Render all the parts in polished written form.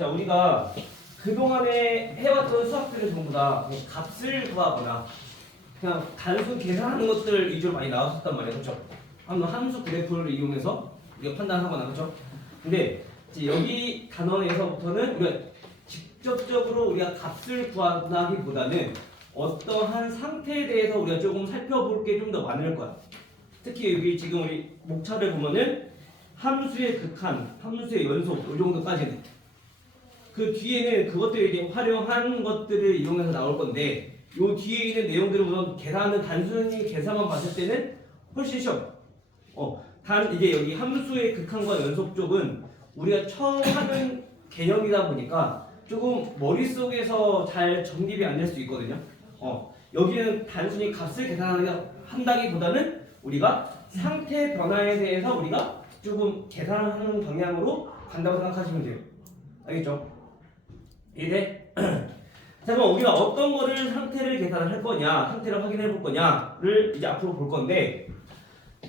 자, 우리가 그동안에 해왔던 수학들을 전부 다 그냥 값을 구하거나 그냥 단순 계산하는 것들 위주로 많이 나왔었단 말이에요. 그렇죠? 한번 함수 그래프를 이용해서 우리가 판단하거나 그렇죠? 근데 이제 여기 단원에서부터는 우리가 직접적으로 우리가 값을 구하기보다는 어떠한 상태에 대해서 우리가 조금 살펴볼 게 좀 더 많을 거야. 특히 여기 지금 우리 목차를 보면은 함수의 극한, 함수의 연속 이 정도까지는 그 뒤에는 그것들을 이제 활용한 것들을 이용해서 나올 건데 요 뒤에 있는 내용들을 우선 계산은 단순히 계산만 봤을 때는 훨씬 쉬워. 단 이게 여기 함수의 극한과 연속 쪽은 우리가 처음 하는 개념이다 보니까 조금 머릿속에서 잘 정립이 안 될 수 있거든요. 여기는 단순히 값을 계산한다기보다는 우리가 상태 변화에 대해서 우리가 조금 계산하는 방향으로 간다고 생각하시면 돼요. 알겠죠? 이제 자, 그럼 우리가 어떤 거를 상태를 계산을 할 거냐, 상태를 확인해 볼 거냐를 이제 앞으로 볼 건데,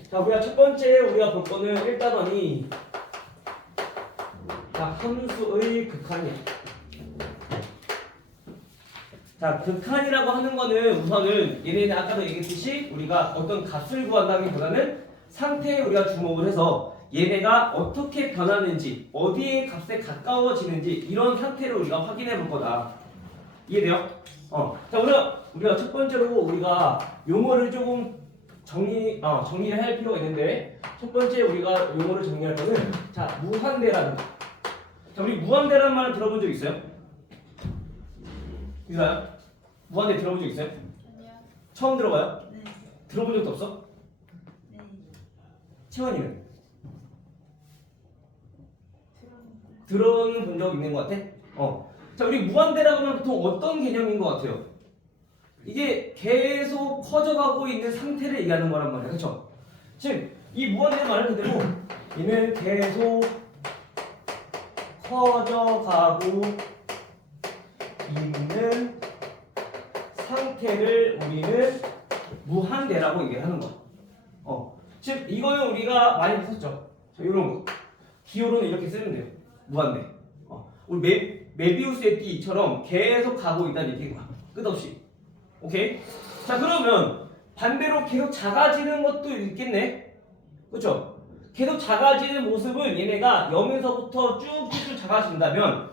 자, 우리가 첫 번째 우리가 볼 거는 일단원이 자, 함수의 극한이야. 자, 극한이라고 하는 거는 우선은 얘네는 아까도 얘기했듯이 우리가 어떤 값을 구한다기보다는 상태에 우리가 주목을 해서 얘네가 어떻게 변하는지, 어디에 값에 가까워지는지 이런 상태를 우리가 확인해 볼 거다. 이해돼요? 자, 우리가 첫 번째로 우리가 용어를 조금 정리를 할 필요가 있는데 첫 번째 우리가 용어를 정리할 거는 자, 무한대라는 거. 자, 우리 무한대라는 말을 들어본 적 있어요? 이거요? 무한대 들어본 적 있어요? 아니요. 처음 들어봐요? 네. 들어본 적도 없어? 네. 채원이는? 들었는데. 들어본 적 있는 것 같아? 자, 우리 무한대라고 하면 보통 어떤 개념인 것 같아요? 이게 계속 커져가고 있는 상태를 얘기하는 거란 말이야. 그쵸? 즉, 이 무한대 말 그대로 얘는 계속 커져가고 있는 상태를 우리는 무한대라고 얘기하는 거야. 즉 이거는 우리가 많이 썼죠. 자, 이런 거 기호로는 이렇게 쓰면 돼요. 무한대. 우리 메비우스의 띠처럼 계속 가고 있다는 얘기인 거야. 끝없이. 오케이? 자, 그러면 반대로 계속 작아지는 것도 있겠네. 그렇죠? 계속 작아지는 모습은 얘네가 0에서부터 쭉쭉쭉 작아진다면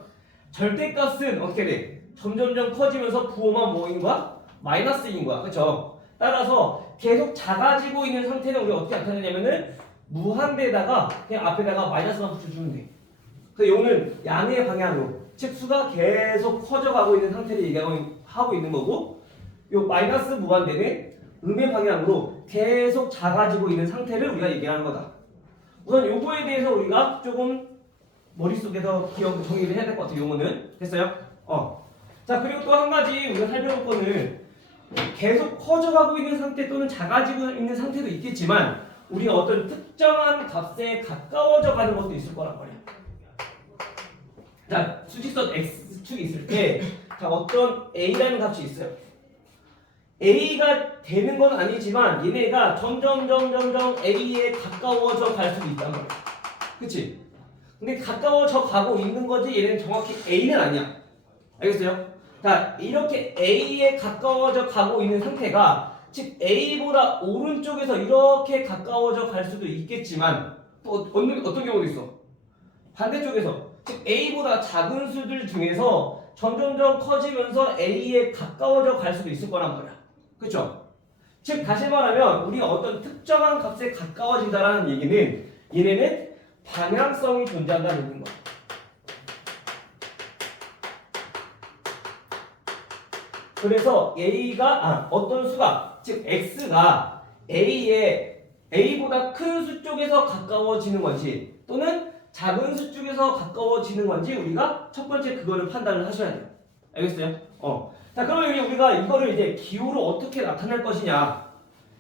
절대값은 어떻게 돼? 점점점 커지면서 부호만 뭐인 거야? 마이너스인 거야. 그쵸? 따라서 계속 작아지고 있는 상태는 우리가 어떻게 나타내냐면은 무한대에다가 그냥 앞에다가 마이너스만 붙여주면 돼. 그래서 요거는 양의 방향으로 즉 수가 계속 커져가고 있는 상태를 얘기하고 있는 거고 요 마이너스 무한대는 음의 방향으로 계속 작아지고 있는 상태를 우리가 얘기하는 거다. 우선 요거에 대해서 우리가 조금 머릿속에서 기억 정리를 해야 될 것 같아요. 용어는 됐어요? 자, 그리고 또 한 가지 우리가 살펴볼 거는 계속 커져가고 있는 상태 또는 작아지고 있는 상태도 있겠지만 우리가 어떤 특정한 값에 가까워져 가는 것도 있을 거란 말이야. 자, 수직선 x축이 있을 때 자, 어떤 a라는 값이 있어요. a가 되는 건 아니지만 얘네가 점점 a에 가까워져 갈 수도 있단 말이야. 그치? 근데 가까워져 가고 있는 거지 얘는 정확히 a는 아니야. 알겠어요? 자, 이렇게 a에 가까워져 가고 있는 상태가 즉 a보다 오른쪽에서 이렇게 가까워져 갈 수도 있겠지만 또 어떤 경우도 있어. 반대쪽에서 즉 a보다 작은 수들 중에서 점점점 커지면서 a에 가까워져 갈 수도 있을 거란 말이야. 그렇죠? 즉 다시 말하면 우리가 어떤 특정한 값에 가까워진다라는 얘기는 얘네는 방향성이 존재한다는 얘기인 거야. 그래서 a가 어떤 수가 즉 x가 a보다 큰 수 쪽에서 가까워지는 건지 또는 작은 수 쪽에서 가까워지는 건지 우리가 첫 번째 그거를 판단을 하셔야 돼요. 알겠어요? 자, 그러면 우리가 이거를 이제 기호로 어떻게 나타낼 것이냐?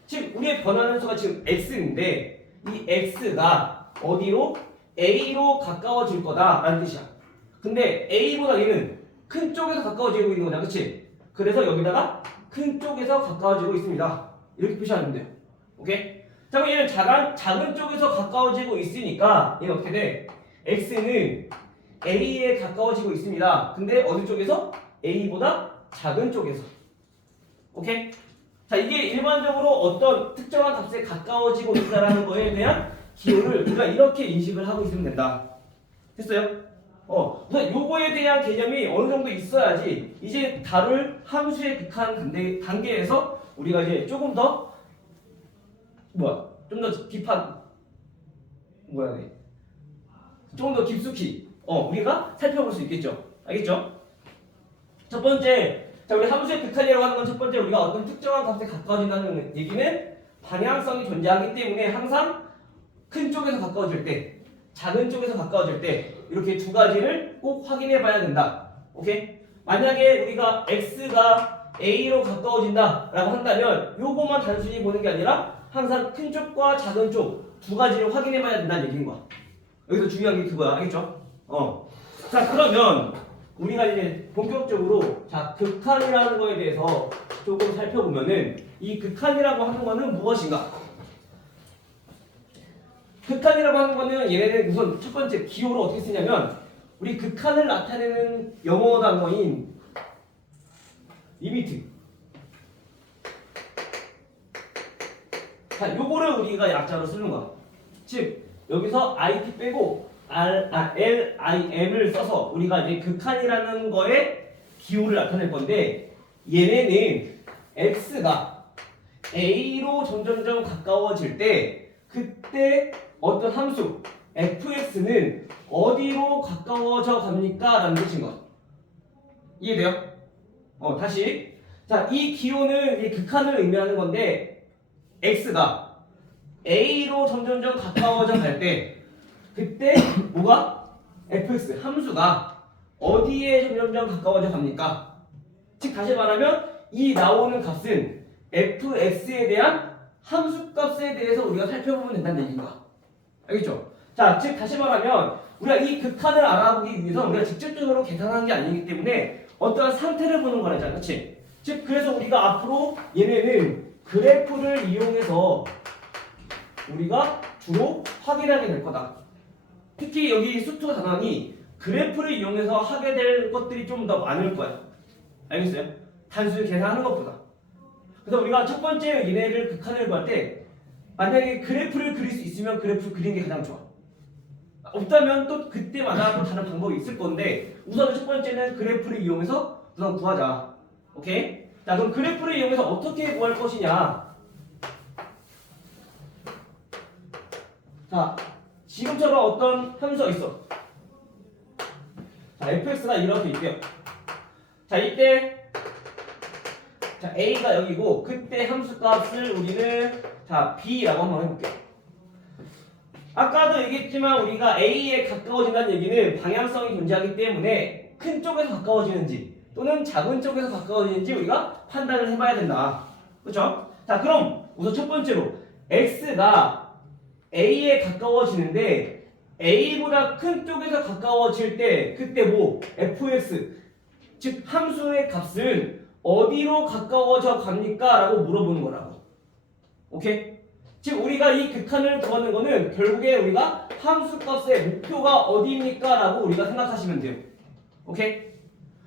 즉 우리의 변하는 수가 지금 x인데 이 x가 어디로? a로 가까워질 거다라는 뜻이야. 근데 a보다 얘는 큰 쪽에서 가까워지고 있는 거냐, 그렇지? 그래서 여기다가 큰 쪽에서 가까워지고 있습니다. 이렇게 표시하면 돼요. 오케이? 자, 그럼 얘는 작은 쪽에서 가까워지고 있으니까 얘는 어떻게 돼? x는 A에 가까워지고 있습니다. 근데 어느 쪽에서? A보다 작은 쪽에서. 오케이? 자, 이게 일반적으로 어떤 특정한 값에 가까워지고 있다라는 거에 대한 기호를 우리가 이렇게 인식을 하고 있으면 된다. 됐어요? 우선 요거에 대한 개념이 어느 정도 있어야지 이제 다룰 함수의 극한 단계에서 우리가 이제 조금 더 좀 더 조금 더 깊숙이 우리가 살펴볼 수 있겠죠. 알겠죠? 첫 번째, 자, 우리 함수의 극한이라고 하는 건 첫 번째 우리가 어떤 특정한 값에 가까워진다는 얘기는 방향성이 존재하기 때문에 항상 큰 쪽에서 가까워질 때, 작은 쪽에서 가까워질 때 이렇게 두 가지를 꼭 확인해 봐야 된다. 오케이? 만약에 우리가 x가 a로 가까워진다 라고 한다면 요거만 단순히 보는 게 아니라 항상 큰 쪽과 작은 쪽 두 가지를 확인해 봐야 된다는 얘기인 거야. 여기서 중요한 게 그거야. 알겠죠? 자, 그러면 우리가 이제 본격적으로 자, 극한이라는 거에 대해서 조금 살펴보면은 이 극한이라고 하는 거는 무엇인가? 극한이라고 하는 거는 얘네는 우선 첫 번째 기호로 어떻게 쓰냐면 우리 극한을 나타내는 영어 단어인 리미트. 자, 요거를 우리가 약자로 쓰는 거야. 즉 여기서 IT 빼고 LIM을 써서 우리가 이제 극한이라는 거에 기호를 나타낼 건데 얘네는 X가 A로 점점점 가까워질 때 그때 어떤 함수 fx는 어디로 가까워져 갑니까? 라는 뜻인 거. 이해돼요? 다시. 자, 이 기호는 이 극한을 의미하는 건데 x가 a로 점점점 가까워져 갈 때 그때 뭐가? fx 함수가 어디에 점점점 가까워져 갑니까? 즉 다시 말하면 이 나오는 값은 fx에 대한 함수값에 대해서 우리가 살펴보면 된다는 얘기인가? 알겠죠? 자, 즉 다시 말하면 우리가 이 극한을 알아보기 위해서 우리가 직접적으로 계산하는 게 아니기 때문에 어떠한 상태를 보는 거라잖아, 그렇지? 즉 그래서 우리가 앞으로 얘네는 그래프를 이용해서 우리가 주로 확인하게 될 거다. 특히 여기 수투 단원이 그래프를 이용해서 하게 될 것들이 좀 더 많을 거야. 알겠어요? 단순히 계산하는 것보다. 그래서 우리가 첫 번째 얘네를 극한을 구할 때 만약에 그래프를 그릴 수 있으면 그래프 그리는 게 가장 좋아. 없다면 또 그때마다 또 다른 방법이 있을 건데 우선 첫 번째는 그래프를 이용해서 우선 구하자. 오케이? 자, 그럼 그래프를 이용해서 어떻게 구할 것이냐? 자, 지금처럼 어떤 함수가 있어. 자, fx가 이렇게 있대요. 자, 이때 자, a가 여기고 그때 함수값을 우리는 자, b라고 한번 해볼게요. 아까도 얘기했지만 우리가 a에 가까워진다는 얘기는 방향성이 존재하기 때문에 큰 쪽에서 가까워지는지 또는 작은 쪽에서 가까워지는지 우리가 판단을 해봐야 된다. 그렇죠? 자, 그럼 우선 첫 번째로 x가 a에 가까워지는데 a보다 큰 쪽에서 가까워질 때 그때 뭐 fx 즉 함수의 값은 어디로 가까워져 갑니까? 라고 물어보는 거라고. 오케이? 즉 우리가 이 극한을 구하는 거는 결국에 우리가 함수값의 목표가 어디입니까? 라고 우리가 생각하시면 돼요. 오케이?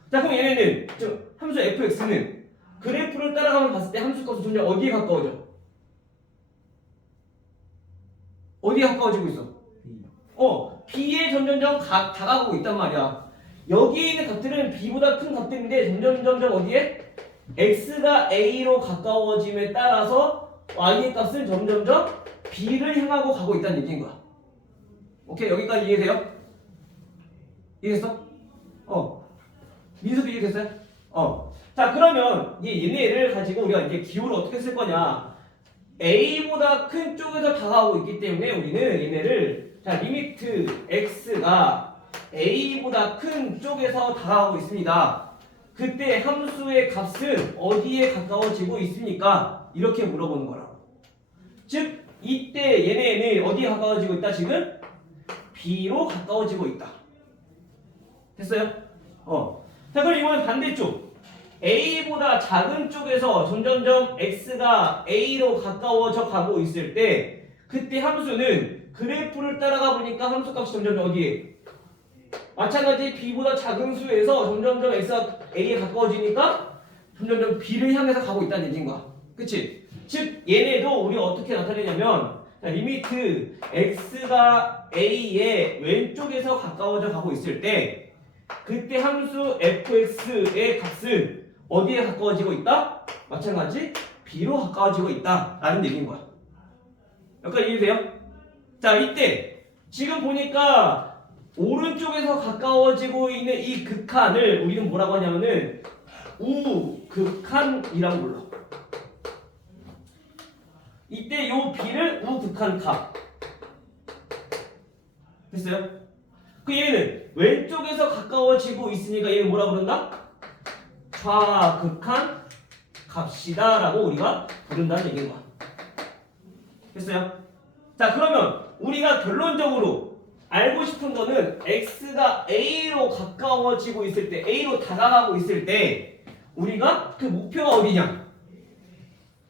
자, 그럼 얘네는 즉 함수 fx는 그래프를 따라가면 봤을 때 함수값은 점점 어디에 가까워져? 어디에 가까워지고 있어? b에 점점점 다가가고 있단 말이야. 여기에 있는 값들은 b보다 큰 값들인데 점점 어디에? x가 a로 가까워짐에 따라서 y의 값은 점점점 b를 향하고 가고 있다는 얘기인 거야. 오케이, 여기까지 이해돼요? 이해됐어? 민수도 이해됐어요? 자, 그러면 얘네를 가지고 우리가 이제 기호를 어떻게 쓸 거냐? a보다 큰 쪽에서 다가오고 있기 때문에 우리는 얘네를 자, 리미트 x가 a보다 큰 쪽에서 다가오고 있습니다. 그때 함수의 값은 어디에 가까워지고 있습니까? 이렇게 물어보는 거라고. 즉 이때 얘네는 어디에 가까워지고 있다? 지금 b로 가까워지고 있다. 됐어요? 자, 그럼 이번엔 반대쪽 a보다 작은 쪽에서 점점점 x가 a로 가까워져 가고 있을 때 그때 함수는 그래프를 따라가 보니까 함수값이 점점 어디에? 마찬가지 b보다 작은 수에서 점점점 x가 a에 가까워지니까 점점점 b를 향해서 가고 있다는 얘기인 거야. 그치? 즉 얘네도 우리가 어떻게 나타내냐면 자, 리미트 x가 a의 왼쪽에서 가까워져 가고 있을 때 그때 함수 fx의 값은 어디에 가까워지고 있다? 마찬가지 b로 가까워지고 있다 라는 얘기인 거야. 여기까지 이해돼요? 자, 이때 지금 보니까 오른쪽에서 가까워지고 있는 이 극한을 우리는 뭐라고 하냐면은 우극한이라고 불러. 이때 요 b를 우극한 값. 됐어요? 그 얘는 왼쪽에서 가까워지고 있으니까 얘는 뭐라고 부른다? 좌극한 값이다 라고 우리가 부른다는 얘기인 거야. 됐어요? 자, 그러면 우리가 결론적으로 알고 싶은 거는 x가 a로 가까워지고 있을 때, a로 다가가고 있을 때 우리가 그 목표가 어디냐?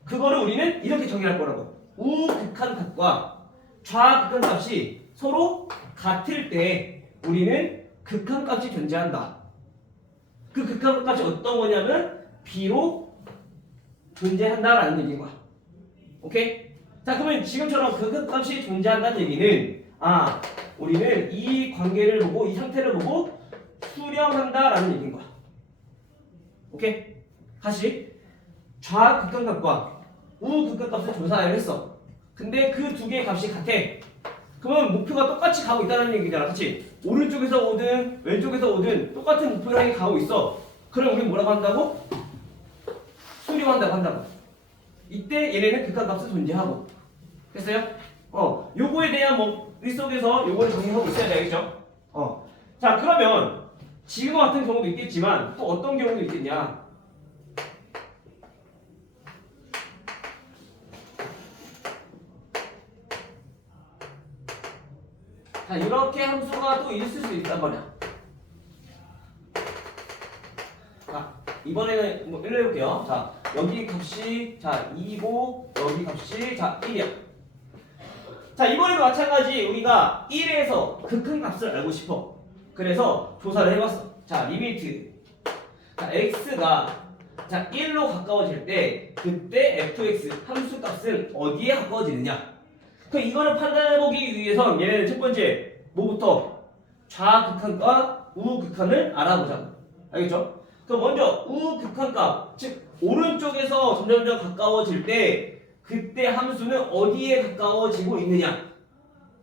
그거를 우리는 이렇게 정의할 거라고. 우극한 값과 좌극한 값이 서로 같을 때 우리는 극한 값이 존재한다. 그 극한 값이 어떤 거냐면 b로 존재한다라는 얘기인 거야. 오케이? 자, 그러면 지금처럼 극한 값이 존재한다는 얘기는 우리는 이 관계를 보고 이 상태를 보고 수렴한다라는 얘기인 거야. 오케이? 다시 좌극한값과 우극한값을 조사를 했어. 근데 그 두 개의 값이 같아. 그러면 목표가 똑같이 가고 있다는 얘기잖아. 그치? 오른쪽에서 오든 왼쪽에서 오든 똑같은 목표를 향해 가고 있어. 그럼 우리는 뭐라고 한다고? 수렴한다고 한다고. 이때 얘네는 극한값을 존재하고. 됐어요? 요거에 대한 머릿속에서 요거를 정리하고 있어야 되겠죠? 자, 그러면 지금과 같은 경우도 있겠지만 또 어떤 경우도 있겠냐? 자, 이렇게 함수가 또 있을 수 있단 말이야. 자, 이번에는 뭐 1로 해볼게요. 자, 여기 값이 2고 여기 값이 1이야. 자, 이번에도 마찬가지 우리가 1에서 극한 값을 알고 싶어. 그래서 조사를 해봤어. 자, 리미트 x가 1로 가까워질 때 그때 fx 함수 값은 어디에 가까워지느냐. 그럼 이거를 판단해보기 위해서 얘네는 첫 번째 뭐부터? 좌극한과 우극한을 알아보자. 알겠죠? 그럼 먼저 우극한값, 즉 오른쪽에서 점점점 가까워질 때 그때 함수는 어디에 가까워지고 있느냐?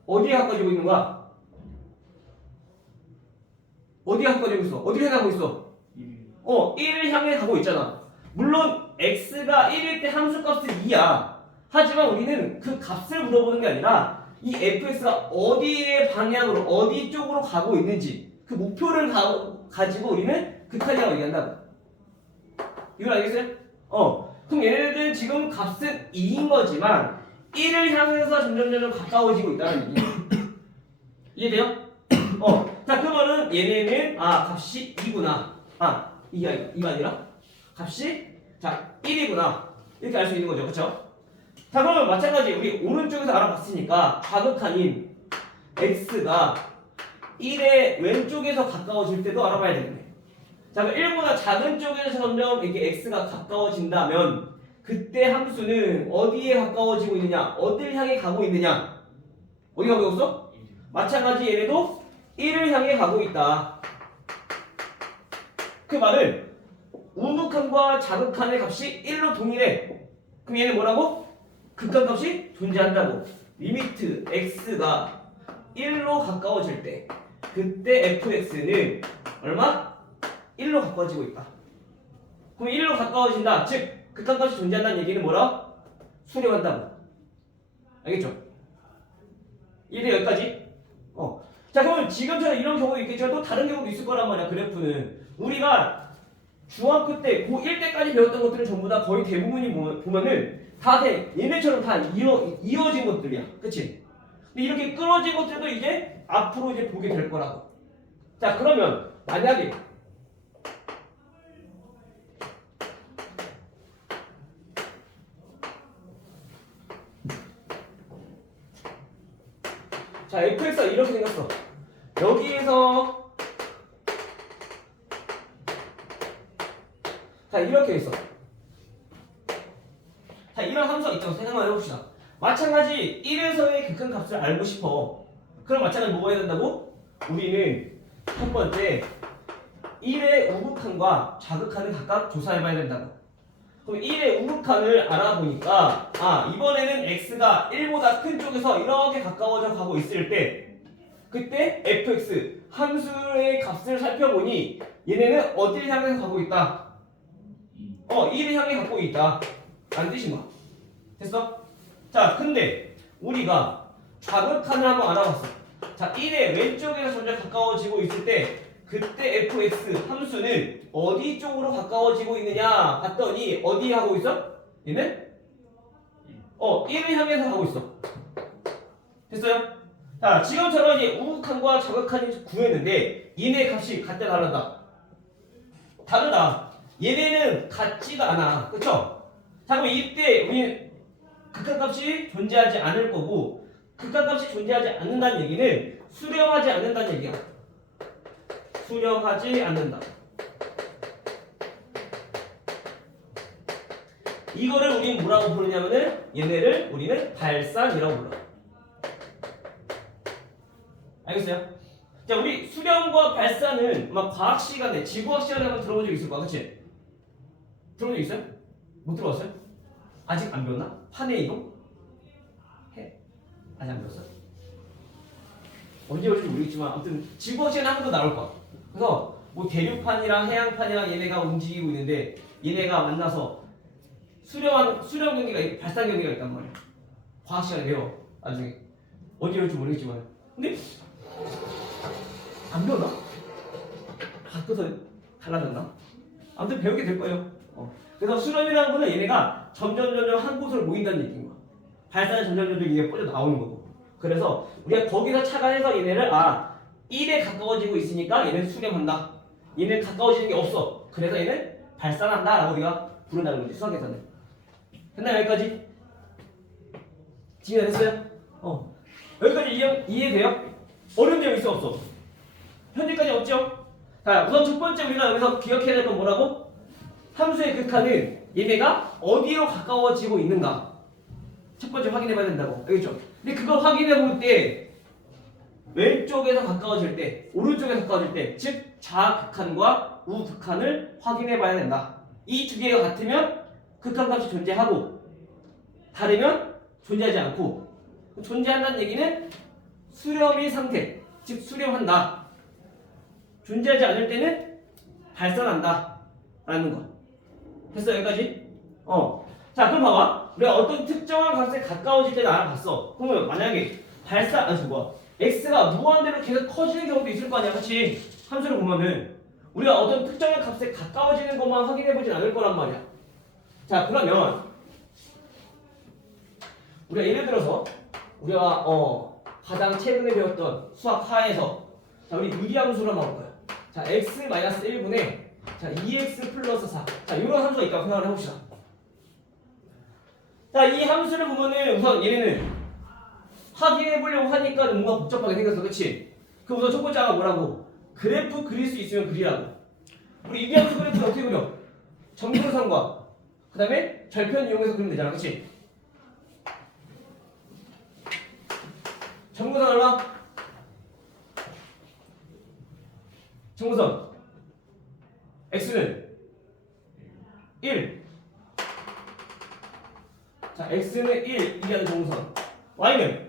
어디에 가까워지고 있는 거야? 어디에 가까워지고 있어? 어디를 향해 가고 있어? 1을 향해 가고 있잖아. 물론 x가 1일 때 함수값은 2야. 하지만 우리는 그 값을 물어보는 게 아니라 이 fx가 어디의 방향으로 어디 쪽으로 가고 있는지 그 목표를 가지고 우리는 극한이라고 얘기한다고. 이걸 알겠어요? 그럼 얘네들은 지금 값은 2인 거지만 1을 향해서 점점 가까워지고 있다는 얘기예요. 이해돼요? 자, 그러면은 얘네는 값이 2구나. 2가 아니라 값이 1이구나. 이렇게 알 수 있는 거죠. 그렇죠? 자, 그러면 마찬가지 우리 오른쪽에서 알아봤으니까 좌극한인 x가 1의 왼쪽에서 가까워질 때도 알아봐야 되겠네. 자, 그럼 1보다 작은 쪽에서 점점 이렇게 x가 가까워진다면 그때 함수는 어디에 가까워지고 있느냐? 어딜 향해 가고 있느냐? 어디 가고 있어? 마찬가지 얘네도 1을 향해 가고 있다. 그 말은 우극한과 자극한의 값이 1로 동일해. 그럼 얘는 뭐라고? 극한값이 존재한다고. 리미트 x가 1로 가까워질 때 그때 fx는 얼마? 1로 가까워지고 있다. 그럼 1로 가까워진다. 즉 극한값이 존재한다는 얘기는 뭐라? 수렴한다고. 알겠죠? 이해돼 여기까지? 자, 그러면 지금처럼 이런 경우도 있겠지만 또 다른 경우도 있을 거란 말이야. 그래프는 우리가 중학교 때 고1 때까지 배웠던 것들은 전부 다 거의 대부분이 보면은 다 얘네처럼 다 이어진 것들이야. 그치? 근데 이렇게 끊어진 것들도 이제 앞으로 이제 보게 될 거라고. 자, 그러면 만약에 자, fx가 이렇게 생겼어. 여기에서 자 이렇게 있어. 자 이런 함수가 있다고 생각만 해봅시다. 마찬가지 1에서의 극한값을 알고 싶어. 그럼 마찬가지 뭐가 해야 된다고? 우리는 첫 번째 1의 우극한과 좌극한을 각각 조사해봐야 된다고. 그럼 1의 우극한을 알아보니까 이번에는 x가 1보다 큰 쪽에서 이렇게 가까워져 가고 있을 때 그때 fx 함수의 값을 살펴보니 얘네는 어디를 향해서 가고 있다? 1을 향해 가고 있다 라는 뜻인 거야. 됐어? 자 근데 우리가 좌극한을 한번 알아봤어. 자 1의 왼쪽에서 점점 가까워지고 있을 때 그때 fx 함수는 어디 쪽으로 가까워지고 있느냐 봤더니 어디 하고 있어? 얘는 1을 향해서 가고 있어. 됐어요? 자 지금처럼 이제 우극한과 좌극한이 구했는데 얘네 값이 같다 다르다. 다르다. 얘네는 같지가 않아. 그쵸? 자 그럼 이때 우리 극한값이 존재하지 않을 거고 극한값이 존재하지 않는다는 얘기는 수렴하지 않는다는 얘기야. 수렴하지 않는다. 이거를 우린 뭐라고 부르냐면은 얘네를 우리는 발산이라고 불러. 알겠어요? 자 우리 수렴과 발산은 막 과학 시간에 지구학 시간에 한번 들어본 적 있을 거야, 그치? 들어본 적 있어요? 못 들어봤어요? 아직 안 배웠나? 판의 이동? 아직 안 배웠어? 언제 올지 모르겠지만 아무튼 지구학 시간에 한 번 더 나올 거야. 그래서 뭐 대륙판이랑 해양판이랑 얘네가 움직이고 있는데 얘네가 만나서 수렴 경기가 발산 경기가 있단 말이야. 과학 시간에 배워. 나중에 언제 올지 모르겠지만 근데 안 배웠나? 바꿔서 달라졌나? 아무튼 배우게 될 거예요. 그래서 수렴이라는 거는 얘네가 점점 한 곳으로 모인다는 얘기인 거야. 발산은 점점 이게 뻗어 나오는 거고. 그래서 우리가 거기서 착안해서 얘네를 1에 가까워지고 있으니까 얘는 수렴한다. 얘는 가까워지는 게 없어. 그래서 얘는 발산한다 라고 우리가 부른다는 거지, 수학에서는. 됐나요? 여기까지? 이해가 됐어요? 여기까지 이해돼요? 어려운 내용 있어 없어? 현재까지 없죠? 자 우선 첫 번째 우리가 여기서 기억해야 될 건 뭐라고? 함수의 극한은 얘네가 어디로 가까워지고 있는가 첫 번째 확인해봐야 된다고. 알겠죠? 근데 그거 확인해볼 때 왼쪽에서 가까워질 때 오른쪽에서 가까워질 때 즉 좌극한과 우극한을 확인해봐야 된다. 이 두 개가 같으면 극한값이 존재하고 다르면 존재하지 않고 존재한다는 얘기는 수렴의 상태 즉 수렴한다. 존재하지 않을 때는 발산한다 라는 거. 됐어 여기까지? 자 그럼 봐봐. 우리가 어떤 특정한 값에 가까워질 때는 알아봤어. 그러면 만약에 x가 무한대로 계속 커지는 경우도 있을 거 아니야, 그렇지? 함수를 보면은 우리가 어떤 특정한 값에 가까워지는 것만 확인해보진 않을 거란 말이야. 자 그러면 우리가 예를 들어서 우리가 가장 최근에 배웠던 수학 하에서 자 우리 유리함수를 한번 볼 거야. 자 x-1분의 자 2x 플러스 4. 자 이런 함수가 있다고 생각을 해봅시다. 자 이 함수를 보면은 우선 얘네는 확인해보려고 하니까 뭔가 복잡하게 생겼어, 그치? 그 우선 첫 번째가 뭐라고? 그래프 그릴 수 있으면 그리라고. 우리 유리함수 그래프는 어떻게 그려? 점근선과 그 다음에 절편 이용해서 그리면 되잖아, 그치? 점근선 얼마? 점근선 x는 1. 자 x는 1 이라는 점근선 y는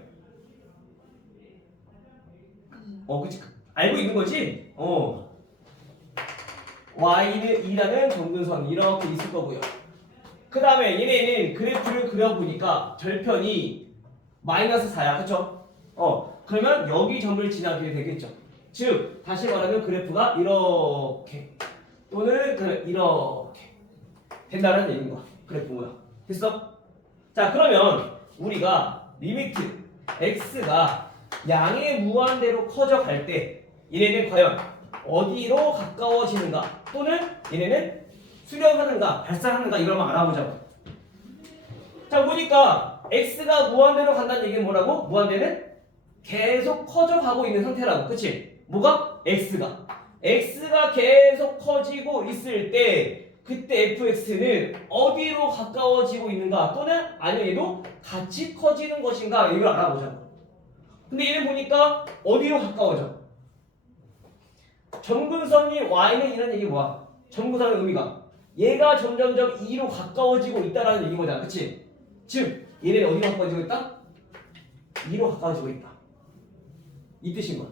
그치 알고 있는 거지? y는 2라는 점근선 이렇게 있을 거고요. 그 다음에 얘네는 그래프를 그려보니까 절편이 마이너스 4야, 그쵸? 그러면 여기 점을 지나게 되겠죠. 즉 다시 말하면 그래프가 이렇게 또는 이렇게 된다는 얘기인 거야. 그래프 뭐야? 됐어? 자 그러면 우리가 리미트 x가 양의 무한대로 커져갈 때 얘네는 과연 어디로 가까워지는가 또는 얘네는 수렴하는가 발산하는가 이걸 한번 알아보자고. 자 보니까 x가 무한대로 간다는 얘기는 뭐라고? 무한대는 계속 커져가고 있는 상태라고. 그치? 뭐가? x가 계속 커지고 있을 때 그때 fx는 어디로 가까워지고 있는가 또는 아니면 얘도 같이 커지는 것인가 이걸 알아보자고. 근데 얘는 보니까 어디로 가까워져? 점근선이 y는 이런 얘기 뭐야? 점근선의 의미가 얘가 점점점 2로 가까워지고 있다라는 얘기인 거잖아. 그치? 즉 얘는 어디로 가까워지고 있다? 2로 가까워지고 있다. 이 뜻인 거야.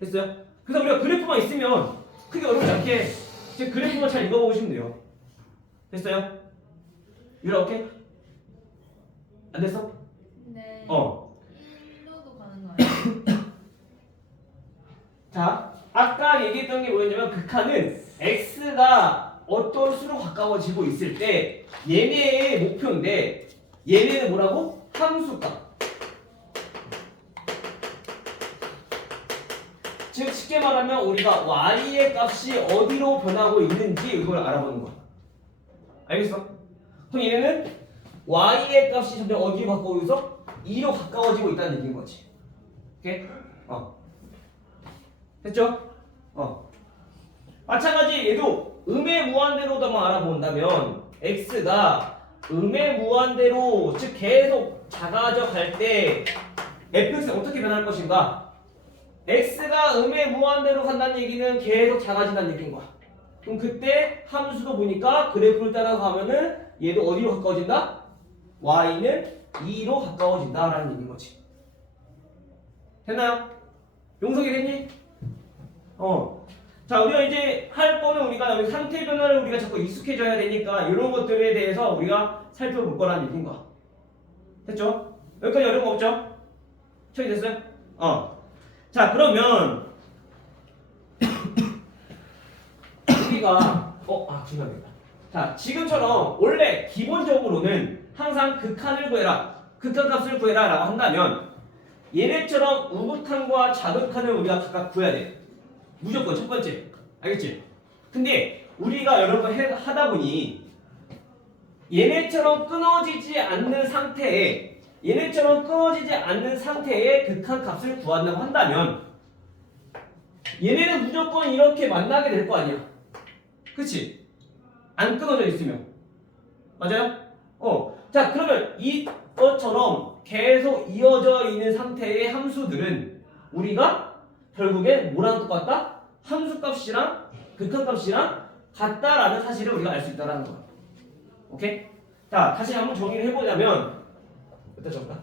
됐어요? 그래서 우리가 그래프만 있으면 크게 어렵지 않게 제 그래프만 잘 읽어보고 싶으면 돼요. 됐어요? 유라 오케이? 안 됐어? 네. 1로도 가는 거 아니에요? 자, 아까 얘기했던 게 뭐였냐면 극한은 x가 어떤 수로 가까워지고 있을 때 얘네의 목표인데 얘네는 뭐라고? 함수값. 즉 쉽게 말하면 우리가 y의 값이 어디로 변하고 있는지 이걸 알아보는 거야. 알겠어? 그럼 얘네는 y의 값이 점점 어디로 가까워지고 있어? 2로 가까워지고 있다는 얘기인 거지. 오케이? 됐죠? 마찬가지 얘도 음의 무한대로도만 알아본다면 x가 음의 무한대로 즉 계속 작아져 갈 때 fx는 어떻게 변할 것인가? x가 음의 무한대로 간다는 얘기는 계속 작아진다는 얘기인 거야. 그럼 그때 함수도 보니까 그래프를 따라가면은 얘도 어디로 가까워진다? y는 2로 가까워진다라는 얘기인 거지. 됐나요? 용석이 됐니? 자, 우리가 이제 할 거는 우리가 여기 상태 변화를 우리가 자꾸 익숙해져야 되니까 이런 것들에 대해서 우리가 살펴볼 거라는 얘기인 거야. 됐죠? 여기까지 어려운 거 없죠? 처리됐어요? 자, 그러면 우리가 중요하겠다. 자, 지금처럼 원래 기본적으로는 항상 극한을 구해라, 극한값을 구해라 라고 한다면 얘네처럼 우극한과 자극한을 우리가 각각 구해야 돼. 무조건 첫 번째. 알겠지? 근데 우리가 여러 번 하다 보니 얘네처럼 끊어지지 않는 상태에 극한값을 구한다고 한다면 얘네는 무조건 이렇게 만나게 될 거 아니야. 그치? 안 끊어져 있으면. 맞아요? 자, 그러면 이것처럼 계속 이어져 있는 상태의 함수들은 우리가 결국엔 뭐랑 똑같다? 함수값이랑 극한값이랑 같다라는 사실을 우리가 알 수 있다는 거야. 오케이? 자, 다시 한번 정리를 해보자면 일단 적다.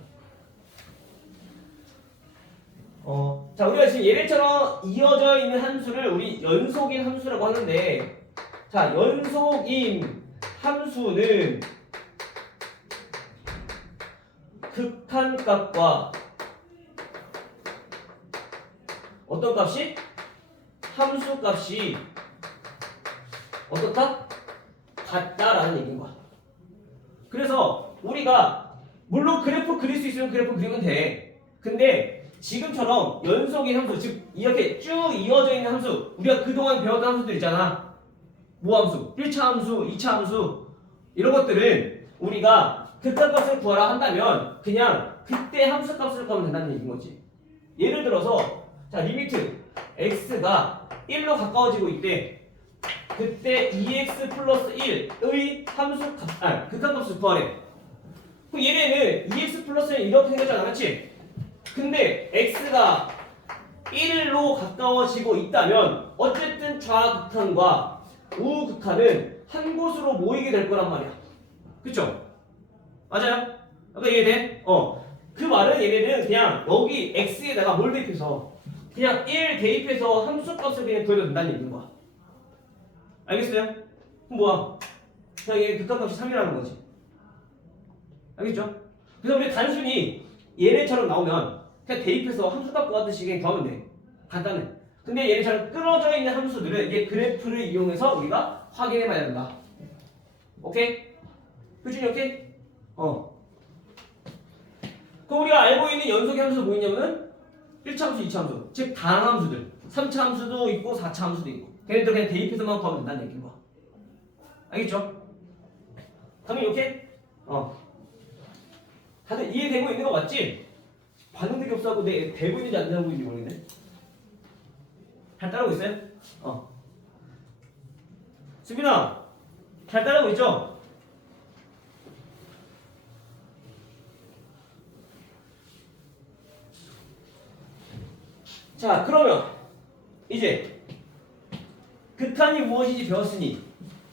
자, 우리가 지금 얘네처럼 이어져 있는 함수를 우리 연속인 함수라고 하는데, 자, 연속인 함수는 극한값과 어떤 값이? 함수값이 어떻다? 같다라는 얘기인 거야. 그래서 우리가 물론 그래프 그릴 수 있으면 그래프 그리면 돼. 근데 지금처럼 연속인 함수, 즉 이렇게 쭉 이어져 있는 함수, 우리가 그동안 배웠던 함수들 있잖아. 뭐 함수? 1차 함수, 2차 함수 이런 것들은 우리가 극한값을 구하라 한다면 그냥 그때 함수값을 구하면 된다는 얘기인 거지. 예를 들어서 자, 리미트 x가 1로 가까워지고 있대. 그때 2x 플러스 1의 함수값, 극한값을 구하래. 그럼 얘네는 2x 플러스 1 이렇게 생겼잖아, 그렇지? 근데 x가 1로 가까워지고 있다면 어쨌든 좌극한과 우극한은 한 곳으로 모이게 될 거란 말이야. 그쵸? 맞아요? 아까 이해돼? 그 말은 얘네는 그냥 여기 x에다가 뭘 대입해서 그냥 1 대입해서 함수값을 그냥 구해도 된다는 얘기인 거야. 알겠어요? 그럼 뭐야? 그냥 얘 극한값이 3이라는 거지. 알겠죠? 그래서 우리 단순히 얘네처럼 나오면 그냥 대입해서 함수값 구하듯이 그냥 구하면 돼. 간단해. 근데 얘네처럼 끊어져 있는 함수들은 이게 그래프를 이용해서 우리가 확인해 봐야 된다. 오케이? 효준이 오케이? 그럼 우리가 알고 있는 연속의 함수가 뭐였냐면은 1차 함수, 2차 함수, 즉 다항함수들, 3차 함수도 있고 4차 함수도 있고 걔네들 그냥 대입해서만 구하면 된다는 얘기인 거야. 알겠죠? 당연히 오케이? 다들 이해되고 있는 거 맞지? 반응들이 없어하고 내 되고 있는지 안 되고 있는지 모르겠네. 잘 따라오고 있어요? 수빈아, 잘 따라오고 있죠? 자, 그러면 이제 극한이 무엇인지 배웠으니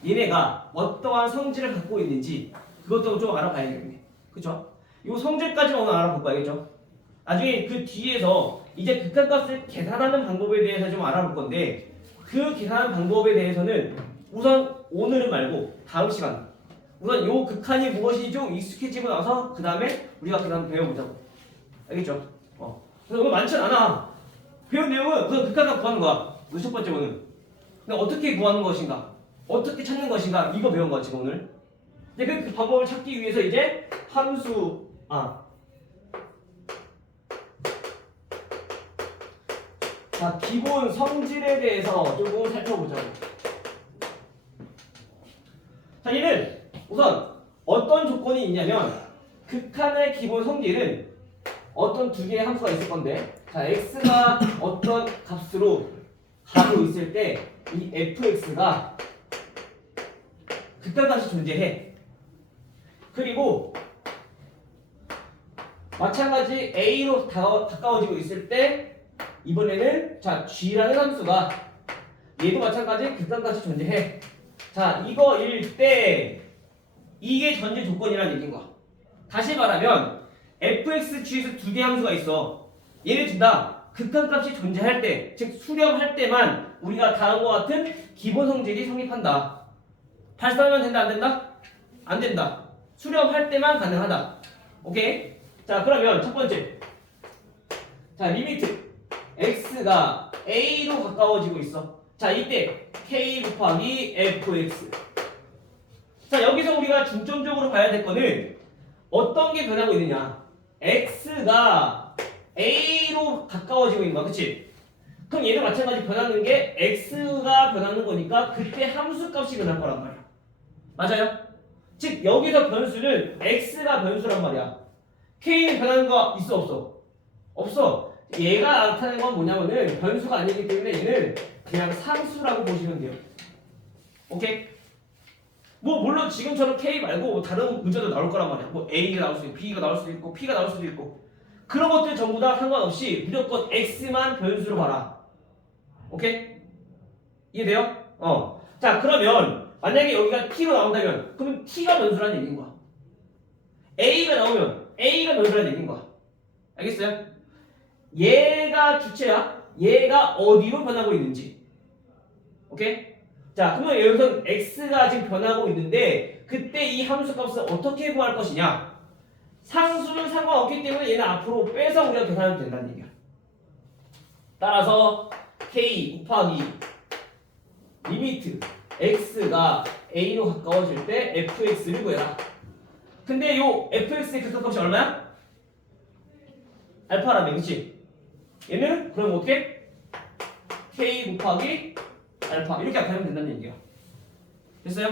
얘네가 어떠한 성질을 갖고 있는지 그것도 좀 알아봐야겠네. 그쵸? 이 성질까지만 오늘 알아볼 거야겠죠? 나중에 그 뒤에서 이제 극한값을 계산하는 방법에 대해서 좀 알아볼 건데 그 계산하는 방법에 대해서는 우선 오늘은 말고 다음 시간 우선 요 극한이 무엇인지 좀 익숙해지고 나서 그 다음에 우리가 그 다음 배워보자고. 알겠죠? 그래서 오늘 많지 않아. 배운 내용은 우선 극한값 구하는 거야. 우선 첫 번째 오늘. 근데 어떻게 구하는 것인가? 어떻게 찾는 것인가? 이거 배운 거야 지금 오늘. 이제 그 방법을 찾기 위해서 이제 함수 자, 기본 성질에 대해서 조금 살펴보자고. 자, 얘는 우선 어떤 조건이 있냐면 극한의 기본 성질은 어떤 두 개의 함수가 있을 건데 자, x가 어떤 값으로 가고 있을 때 이 fx가 극한값이 존재해. 그리고 마찬가지 a로 가까워지고 있을 때 이번에는 자 g라는 함수가 얘도 마찬가지 극한값이 존재해. 자 이거일 때 이게 전제 조건이라는 얘기인 거야. 다시 말하면 fx, g에서 두 개의 함수가 있어. 얘네 둘 다 극한값이 존재할 때, 즉 수렴할 때만 우리가 다음과 같은 기본 성질이 성립한다. 발산하면 된다, 안 된다? 안 된다. 수렴할 때만 가능하다. 오케이? 자 그러면 첫 번째 자 리미트 x가 a로 가까워지고 있어. 자 이때 k 곱하기 fx. 자 여기서 우리가 중점적으로 봐야 될 거는 어떤 게 변하고 있느냐. x가 a로 가까워지고 있는 거야. 그치? 그럼 얘도 마찬가지 변하는 게 x가 변하는 거니까 그때 함수 값이 변할 거란 말이야. 맞아요? 즉 여기서 변수는 x가 변수란 말이야. k는 변하는 거 있어 없어? 없어. 얘가 나타내는 건 뭐냐면은 변수가 아니기 때문에 얘는 그냥 상수라고 보시면 돼요. 오케이? 뭐 물론 지금처럼 k 말고 다른 문제도 나올 거란 말이야. 뭐 a가 나올 수도 있고 b가 나올 수도 있고 p가 나올 수도 있고 그런 것들 전부 다 상관없이 무조건 x만 변수로 봐라. 오케이? 이해돼요? 자 그러면 만약에 여기가 t로 나온다면 그러면 t가 변수라는 얘기인 거야. a가 나오면 a가 변수라는 얘기인 거야. 알겠어요? 얘가 주체야. 얘가 어디로 변하고 있는지. 오케이? 자 그러면 여기서 x가 지금 변하고 있는데 그때 이 함수 값을 어떻게 구할 것이냐. 상수는 상관없기 때문에 얘는 앞으로 빼서 우리가 계산하면 된다는 얘기야. 따라서 k 곱하기 리미트 x가 a로 가까워질 때 fx를 구해라. 근데 요 fx의 극한값이 얼마야? 알파라며. 그치? 얘는 그럼 어떻게? k 곱하기 알파 이렇게 하면 된다는 얘기야. 됐어요?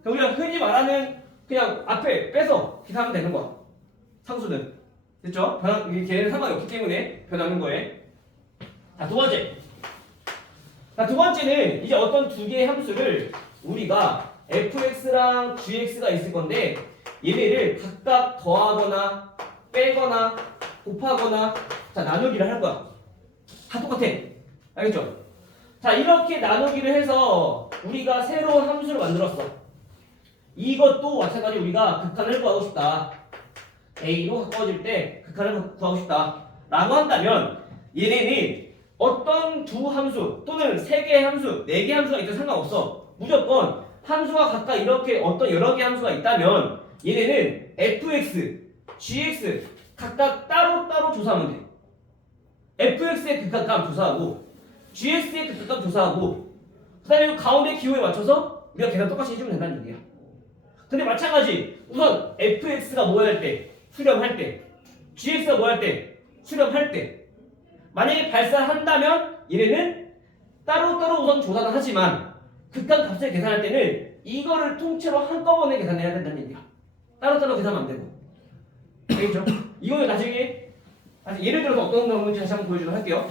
그럼 우리가 흔히 말하는 그냥 앞에 빼서 계산하면 되는 거야. 상수는. 됐죠? 걔는 상관이 없기 때문에 변하는 거에. 자, 두 번째. 자, 두 번째는 이제 어떤 두 개의 함수를 우리가 fx랑 gx가 있을 건데 얘네를 각각 더하거나 빼거나 곱하거나 자, 나누기를 할 거야. 다 똑같아. 알겠죠? 자, 이렇게 나누기를 해서 우리가 새로운 함수를 만들었어. 이것도 마찬가지 우리가 극한을 구하고 싶다. a로 가까워질 때 극한을 구하고 싶다. 라고 한다면 얘네는 어떤 두 함수 또는 세 개의 함수, 네 개의 함수가 있든 상관없어. 무조건 함수가 각각 이렇게 어떤 여러 개의 함수가 있다면 얘네는 fx, gx 각각 따로따로 조사하면 돼. fx의 극한값 조사하고 gx의 극한값 조사하고 그 다음에 가운데 기호에 맞춰서 우리가 계산 똑같이 해주면 된다는 얘기야. 근데 마찬가지 우선 fx가 뭐 할 때? 수렴할 때. gx가 뭐 할 때? 수렴할 때. 만약에 발산한다면 얘네는 따로따로 우선 조사는 하지만 극한값을 계산할 때는 이거를 통째로 한꺼번에 계산해야 된다는 얘기야. 따로따로 계산하면 안 되고. 알겠죠? 이거는 나중에 예를 들어서 어떤 경우인지 다시 한번 보여주도록 할게요.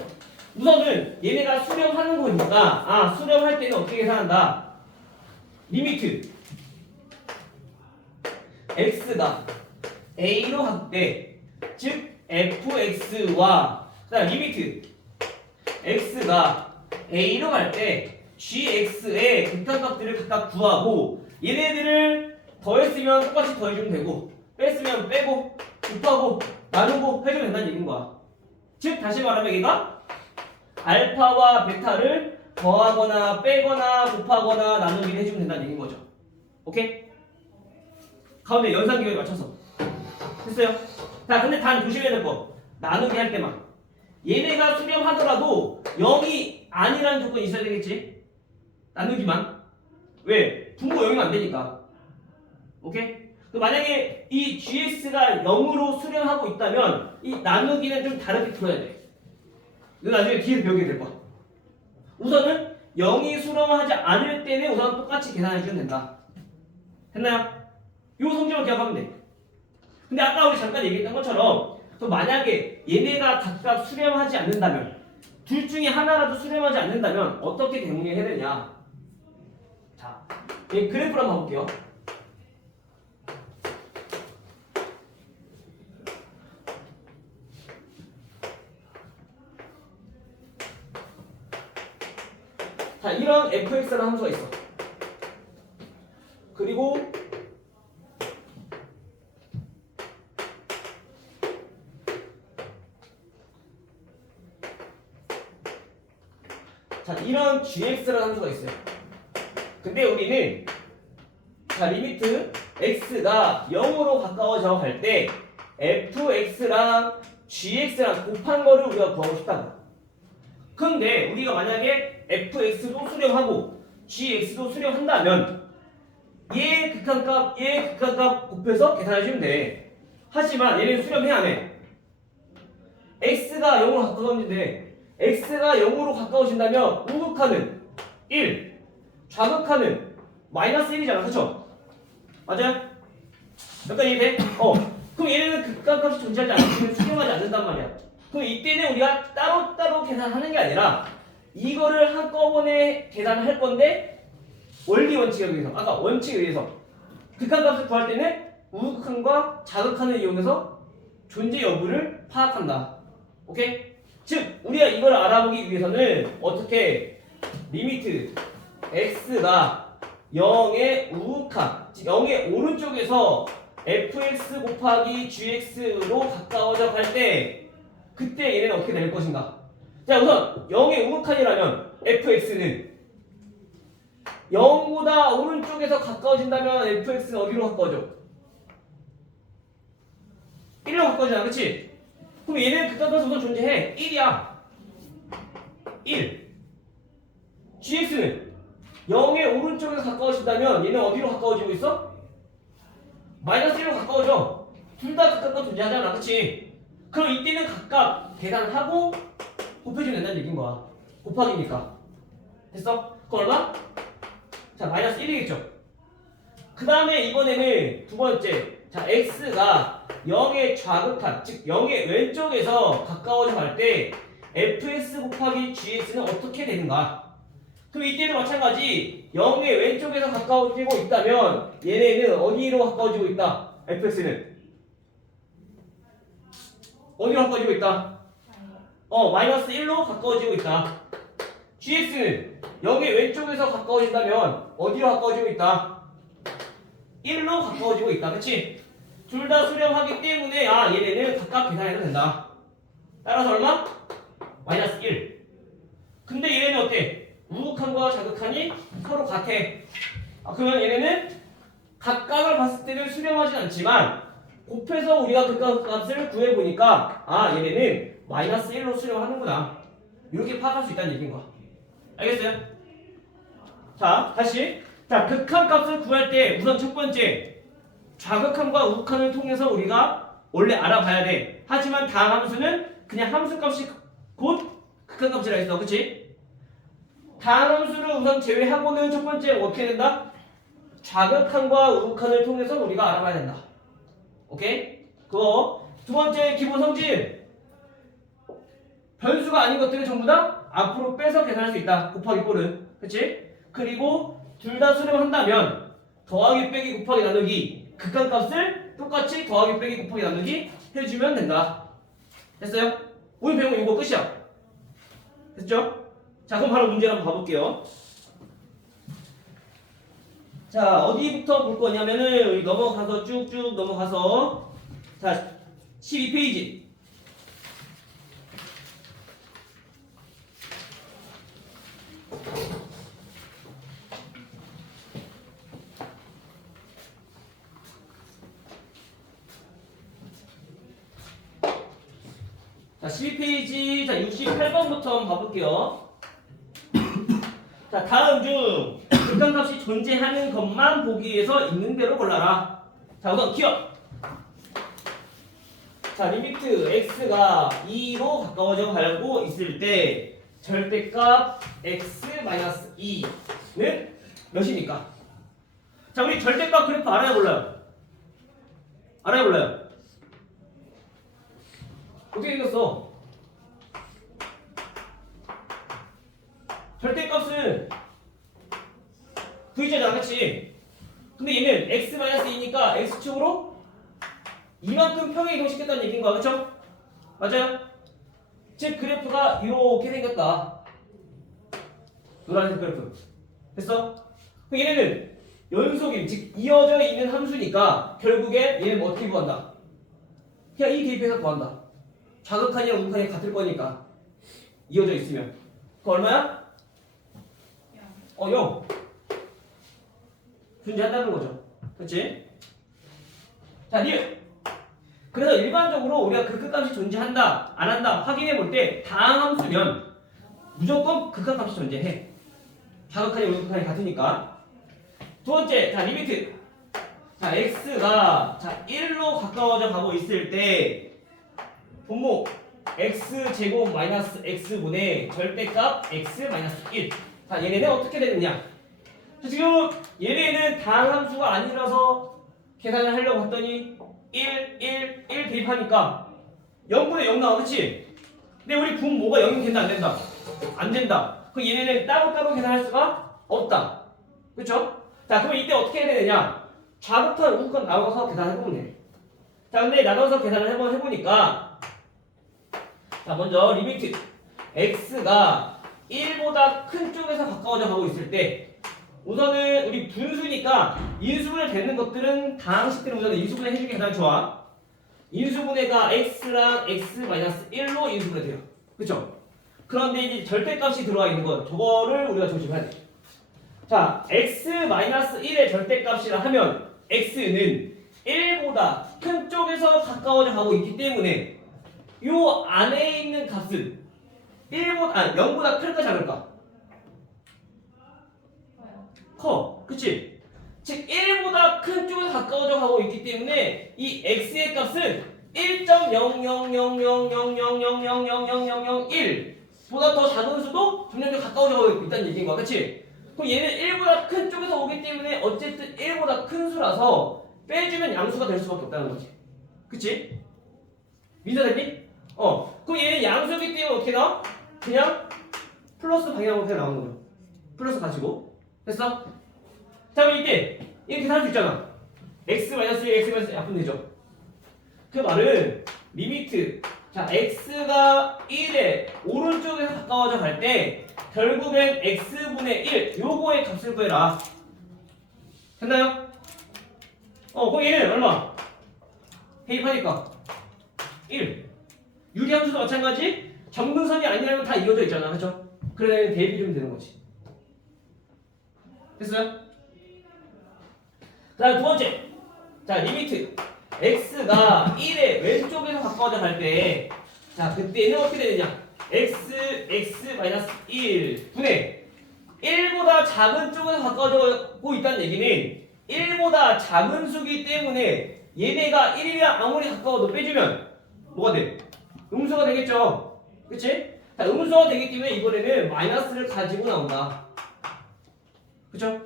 우선은 얘네가 수렴하는 거니까 수렴할 때는 어떻게 계산한다. 리미트 x가 a로 갈 때, 즉 fx와 그다음 리미트 x가 a로 갈 때 gx의 극한값들을 각각 구하고 얘네들을 더했으면 똑같이 더해주면 되고 뺐으면 빼고 곱하고 나누고 해주면 된다는 얘기인 거야. 즉 다시 말하면 얘가 알파와 베타를 더하거나 빼거나 곱하거나 나누기를 해주면 된다는 얘기인 거죠. 오케이? 가운데 연산기호에 맞춰서 됐어요? 자 근데 단 조심해야 될 거 나누기 할 때만 얘네가 수렴하더라도 0이 아니라는 조건이 있어야 되겠지? 나누기만. 왜? 분모 0이면 안 되니까. 오케이? 만약에 이 gx가 0으로 수렴하고 있다면 이 나누기는 좀 다르게 풀어야 돼. 이거 나중에 뒤에 배우게 될 거야. 우선은 0이 수렴하지 않을 때는 우선 똑같이 계산해주면 된다. 됐나요? 요 성질만 기억하면 돼. 근데 아까 우리 잠깐 얘기했던 것처럼 또 만약에 얘네가 각각 수렴하지 않는다면 둘 중에 하나라도 수렴하지 않는다면 어떻게 대응해야 되냐. 자, 이 그래프를 한번 볼게요. 자, 이런 fx라는 함수가 있어. 그리고 자, 이런 gx라는 함수가 있어요. 근데 우리는 자, 리미트 x가 0으로 가까워져 갈 때 fx랑 gx랑 곱한 거를 우리가 구하고 싶다고. 근데 우리가 만약에 fx도 수렴하고 gx도 수렴한다면 얘 극한값, 얘 극한값 곱해서 계산해주면 돼. 하지만 얘는 수렴해야 해. x가 0으로 가까워지는데 x가 0으로 가까워진다면 우극하는 1, 좌극하는 마이너스 1이잖아. 그쵸? 맞아요? 여기까지 이해돼? 그럼 얘네는 극한값이 존재하지 않으면 수렴하지 않는단 말이야. 그럼 이때는 우리가 따로따로 계산하는 게 아니라 이거를 한꺼번에 계산할 건데 원리 원칙에 의해서 아까 원칙에 의해서 극한값을 구할 때는 우극한과 자극한을 이용해서 존재 여부를 파악한다. 오케이? 즉 우리가 이걸 알아보기 위해서는 어떻게 리미트 x가 0의 우극한, 즉 0의 오른쪽에서 fx 곱하기 gx로 가까워져 갈 때 그때 얘네는 어떻게 될 것인가? 자, 우선 0의 우극한이라면 fx는 0보다 오른쪽에서 가까워진다면 fx는 어디로 가까워져? 1로 가까워지잖아, 그치? 그럼 얘는 극한값이 우선 존재해. 1이야. 1. gx는 0의 오른쪽에서 가까워진다면 얘는 어디로 가까워지고 있어? 마이너스 1로 가까워져. 둘 다 극한값 존재하잖아, 그치? 그럼 이때는 각각 계산하고 곱해주면 된다는 얘기인 거야. 곱하기니까. 됐어? 그럼 얼마? 자, 마이너스 1이겠죠? 그 다음에 이번에는 두 번째. 자, x가 0의 좌극한, 즉 0의 왼쪽에서 가까워져 갈 때 fx 곱하기 gx는 어떻게 되는가? 그럼 이때도 마찬가지 0의 왼쪽에서 가까워지고 있다면 얘네는 어디로 가까워지고 있다? fx는 어디로 가까워지고 있다? 마이너스 1로 가까워지고 있다. gx는 0의 왼쪽에서 가까워진다면 어디로 가까워지고 있다? 1로 가까워지고 있다. 그치? 둘 다 수렴하기 때문에 얘네는 각각 계산해도 된다. 따라서 얼마? 마이너스 1. 근데 얘네는 어때? 우극한과 자극한이 서로 같아. 그러면 얘네는 각각을 봤을 때는 수렴하진 않지만 곱해서 우리가 극한값을 구해보니까 얘네는 마이너스 1로 수렴하는구나. 이렇게 파악할 수 있다는 얘기인 거야. 알겠어요? 자, 다시. 자, 극한값을 구할 때 우선 첫 번째 좌극한과 우극한을 통해서 우리가 원래 알아봐야 돼. 하지만 다음 함수는 그냥 함수값이 곧 극한값이라 했어. 그치? 다음 함수를 우선 제외하고는 첫 번째 어떻게 된다? 좌극한과 우극한을 통해서 우리가 알아봐야 된다. 오케이? 그거 두 번째 기본 성질 변수가 아닌 것들은 전부 다 앞으로 빼서 계산할 수 있다. 곱하기 꼴은. 그치? 그리고 둘 다 수렴한다면 더하기 빼기 곱하기 나누기 극한값을 똑같이 더하기 빼기 곱하기 나누기 해주면 된다. 됐어요? 오늘 배운 거 이거 끝이야. 됐죠? 자, 그럼 바로 문제를 한번 봐볼게요. 자, 어디부터 볼 거냐면은 우리 넘어가서 쭉쭉 넘어가서 자, 12페이지. 자, 12페이지, 자, 68번부터 한번 봐볼게요. 자, 다음 중 극한값이 존재하는 것만 보기 위해서 있는 대로 골라라. 자, 우선 기억. 자, 리미트 x가 2로 가까워져 가고 있을 때 절대값 x-2는 몇입니까? 자, 우리 절대값 그래프 알아야 몰라요? 알아야 몰라요? 어떻게 생겼어? 절대값은 V자잖아, 그치? 근데 얘는 x-2니까 x축으로 이만큼 평행 이동시켰다는 얘기인 거야, 그쵸? 맞아요? 즉 그래프가 이렇게 생겼다. 노란색 그래프. 됐어? 그럼 얘네는 연속임, 즉 이어져 있는 함수니까 결국에 얘는 뭐 어떻게 구한다? 그냥 이 대입해서 구한다. 좌극한이랑 우극한이 같을 거니까 이어져 있으면 그 얼마야? 0 존재한다는 거죠. 그렇지? 자, 리을. 그래서 일반적으로 우리가 그 극값이 존재한다 안 한다 확인해 볼 때 다항함수면 무조건 극한값이 존재해. 좌극한이 우극한이 같으니까. 두 번째, 자, 리미트. 자, x가 자 1로 가까워져 가고 있을 때 분모 x제곱 마이너스 x분의 절대값 x 마이너스 1. 자, 얘네는 어떻게 되느냐? 자, 지금 얘네는 다항함수가 아니라서 계산을 하려고 했더니 1 대입하니까 0분의 0 나와, 그치? 근데 우리 분모가 0이 된다 안 된다? 안 된다. 그럼 얘네는 따로따로 계산할 수가 없다. 그쵸? 자, 그럼 이때 어떻게 해야 되느냐? 좌극한 우극한 나눠서 계산해보면 돼. 자, 근데 나눠서 계산을 해보니까 자, 먼저 리미트 x가 1보다 큰 쪽에서 가까워져 가고 있을 때 우선은 우리 분수니까 인수분해 되는 것들은 다항식들은 우선 인수분해 해주는 게 가장 좋아. 인수분해가 x랑 x-1로 인수분해 돼요. 그쵸? 그런데 이제 절대값이 들어와 있는 건 저거를 우리가 조심해야 돼. 자, x-1의 절대값이라 하면 x는 1보다 큰 쪽에서 가까워져 가고 있기 때문에 요 안에 있는 값은 0보다 클까 작을까? 커. 그치? 즉 1보다 큰 쪽에 가까워져 가고 있기 때문에 이 x의 값은 1.0000000000001 보다 더 작은 수도 점점 가까워져 가고 있다는 얘기인 거야. 그치? 그럼 얘는 1보다 큰 쪽에서 오기 때문에 어쨌든 1보다 큰 수라서 빼주면 양수가 될 수밖에 없다는 거지. 그치? 민서대니? 그럼 얘는 양수이기 때문에 어떻게 나와? 그냥 플러스 방향으로 그냥 나오는 거야. 플러스 가지고. 됐어? 자, 그럼 이때 이렇게 할 수 있잖아. x-1, x-1 약분 되죠? 그 말은 리미트 자, x가 1에 오른쪽에서 가까워져 갈 때 결국엔 x분의 1 요거의 값을 구해라. 됐나요? 그럼 얘는 얼마? 대입하니까 1. 유리함수도 마찬가지. 점근선이 아니라면 다 이어져 있잖아, 그렇죠? 그래 대입해주면 되는 거지. 됐어요? 자, 두 번째. 자, 리미트 x가 1의 왼쪽에서 가까워져 갈 때, 자, 그때는 어떻게 되느냐? x-1 분의 1보다 작은 쪽에서 가까워지고 있다는 얘기는 1보다 작은 수기 때문에 얘네가 1이랑 아무리 가까워도 빼주면 뭐가 돼? 음수가 되겠죠? 그치? 자, 음수가 되기 때문에 이번에는 마이너스를 가지고 나온다. 그쵸?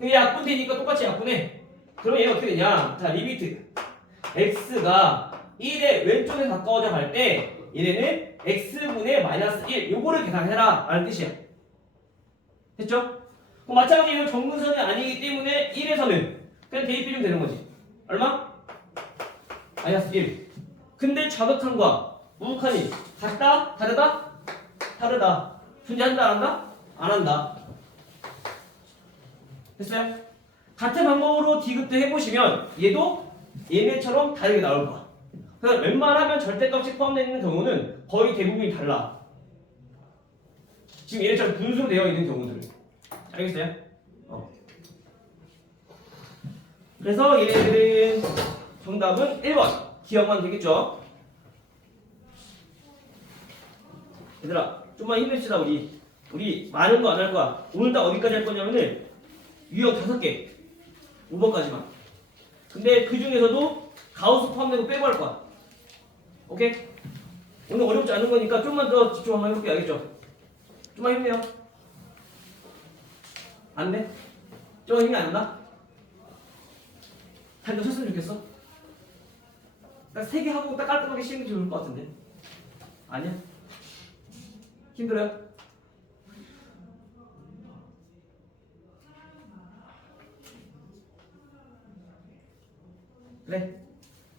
이게 약분되니까 똑같이 약분해. 그러면 얘는 어떻게 되냐? 자, 리미트 x가 1의 왼쪽에 가까워져 갈 때 얘네는 x분의 마이너스 1 요거를 계산해라 라는 뜻이야. 됐죠? 마찬가지로 정근선이 아니기 때문에 1에서는 그냥 대입비면 되는 거지. 얼마? 마이너스 1. 근데 좌극한과 우극한이 같다? 다르다? 다르다. 존재한다 안 한다? 안 한다. 됐어요? 같은 방법으로 디귿도 해보시면 얘도 얘네처럼 다르게 나올 거야. 그래서 웬만하면 절대값이 포함되어 있는 경우는 거의 대부분이 달라. 지금 얘네처럼 분수로 되어 있는 경우들은. 알겠어요? 그래서 얘네들은 정답은 1번. 기억만 되겠죠? 얘들아, 좀만 힘냅시다, 우리 많은 거 안 할 거야. 오늘 딱 어디까지 할 거냐면은 유형 5개. 5번까지만. 근데 그 중에서도 가우스 포함되고 빼고 할 거야. 오케이? 오늘 어렵지 않은 거니까 좀만 더 집중 한번 해볼게. 알겠죠? 좀만 힘내요. 안 돼? 좀만 힘이 안 나? 잘 넣으셨으면 좋겠어? 딱 3개 하고 딱 깔끔하게 쉬는 게 좋을 것 같은데. 아니야? 힘들어요? 그래.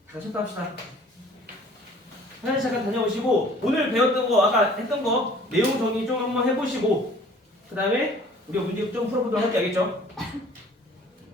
잠깐 쉬었다 합시다. 화장실 잠깐 다녀오시고 오늘 배웠던 거 아까 했던 거 내용 정리 좀 한번 해보시고 그 다음에 우리가 문제 좀 풀어보도록 할게. 알겠죠?